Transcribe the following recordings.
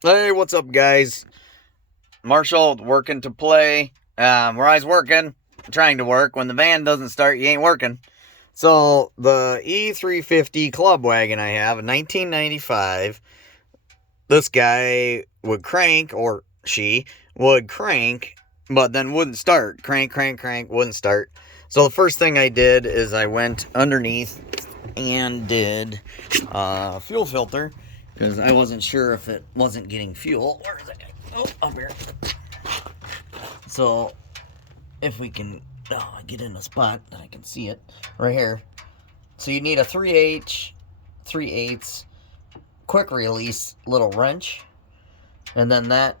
Hey, what's up, guys? Marshall working to play. Where I was working, trying to work. When the van doesn't start, you ain't working. So, the E350 club wagon I have, a 1995, this guy would crank, or she would crank, but then wouldn't start. Crank, crank, crank, wouldn't start. So, the first thing I did is I went underneath and did a fuel filter because I wasn't sure if it wasn't getting fuel. Where is it? Oh, up here. So if we can get in a spot that I can see it right here. So you need a 3/8 quick release little wrench, and then that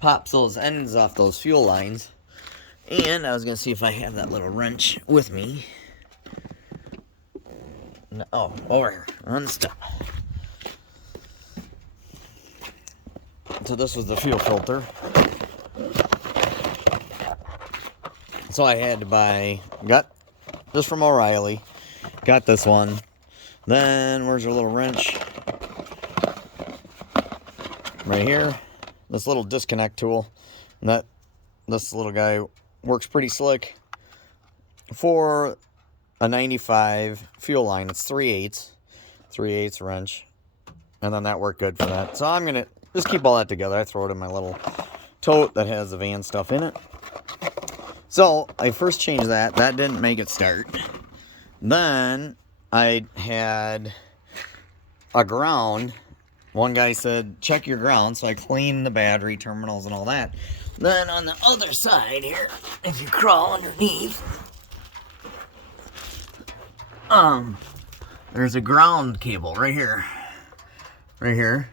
pops those ends off those fuel lines. And I was gonna see if I have that little wrench with me. No, oh, over here on the step. So this was the fuel filter. So I had to got this from O'Reilly, got this one. Then where's your little wrench? Right here. This little disconnect tool. And this little guy works pretty slick for a 95 fuel line. It's 3/8 wrench. And then that worked good for that. So I'm gonna just keep all that together. I throw it in my little tote that has the van stuff in it. So I first changed that. That didn't make it start. Then I had a ground. One guy said, check your ground. So I cleaned the battery terminals and all that. Then on the other side here, if you crawl underneath, there's a ground cable right here. Right here.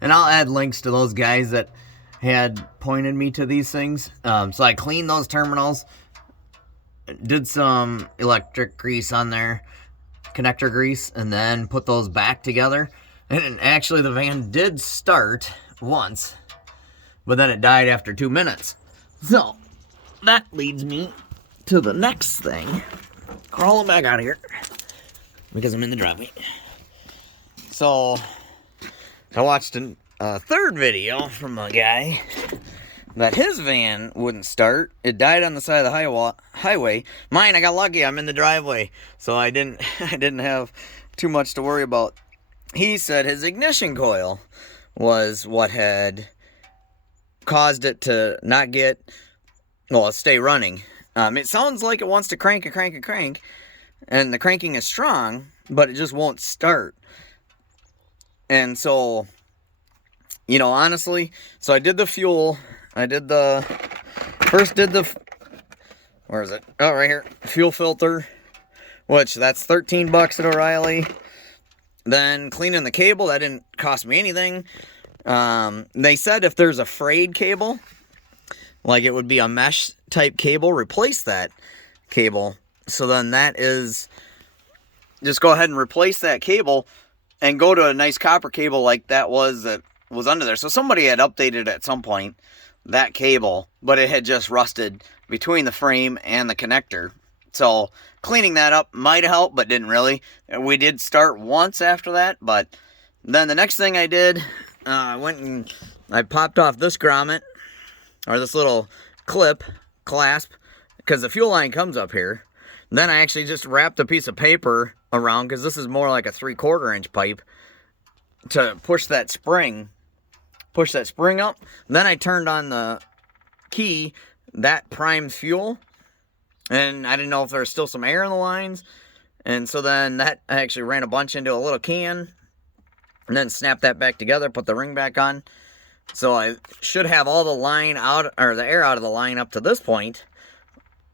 And I'll add links to those guys that had pointed me to these things. So I cleaned those terminals, did some electric grease on there, connector grease, and then put those back together. And actually the van did start once, but then it died after 2 minutes. So that leads me to the next thing. Crawling back out of here because I'm in the driveway. So I watched a third video from a guy that his van wouldn't start. It died on the side of the highway. Mine, I got lucky. I'm in the driveway, so I didn't have too much to worry about. He said his ignition coil was what had caused it to not stay running. It sounds like it wants to crank, and the cranking is strong, but it just won't start. And so, honestly, so I did the fuel. Where is it? Oh, right here. Fuel filter, which that's $13 at O'Reilly. Then cleaning the cable, that didn't cost me anything. They said if there's a frayed cable, like it would be a mesh type cable, replace that cable. So then just go ahead and replace that cable and go to a nice copper cable like that was under there. So somebody had updated at some point that cable, but it had just rusted between the frame and the connector. So cleaning that up might help, but didn't really. We did start once after that, but then the next thing I did, I went and I popped off this grommet, or this little clasp, because the fuel line comes up here. Then I actually just wrapped a piece of paper around, because this is more like a 3/4 inch pipe, to push that spring up. Then I turned on the key, that primed fuel, and I didn't know if there was still some air in the lines. And so then I actually ran a bunch into a little can, and then snapped that back together, put the ring back on. So I should have all the line out, or the air out of the line up to this point.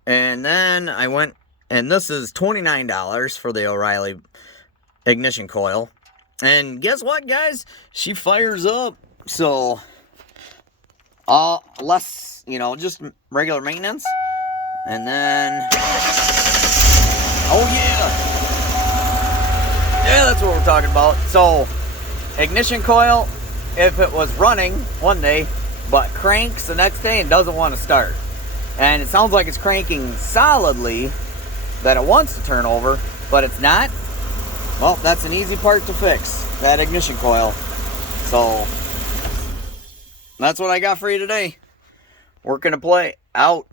And then I went, and this is $29 for the O'Reilly ignition coil. And guess what, guys? She fires up. So, less, just regular maintenance. And then, oh yeah! Yeah, that's what we're talking about. So, ignition coil, if it was running one day, but cranks the next day and doesn't want to start. And it sounds like it's cranking solidly, that it wants to turn over, but it's not. Well, that's an easy part to fix, that ignition coil. So that's what I got for you today. Working to play out.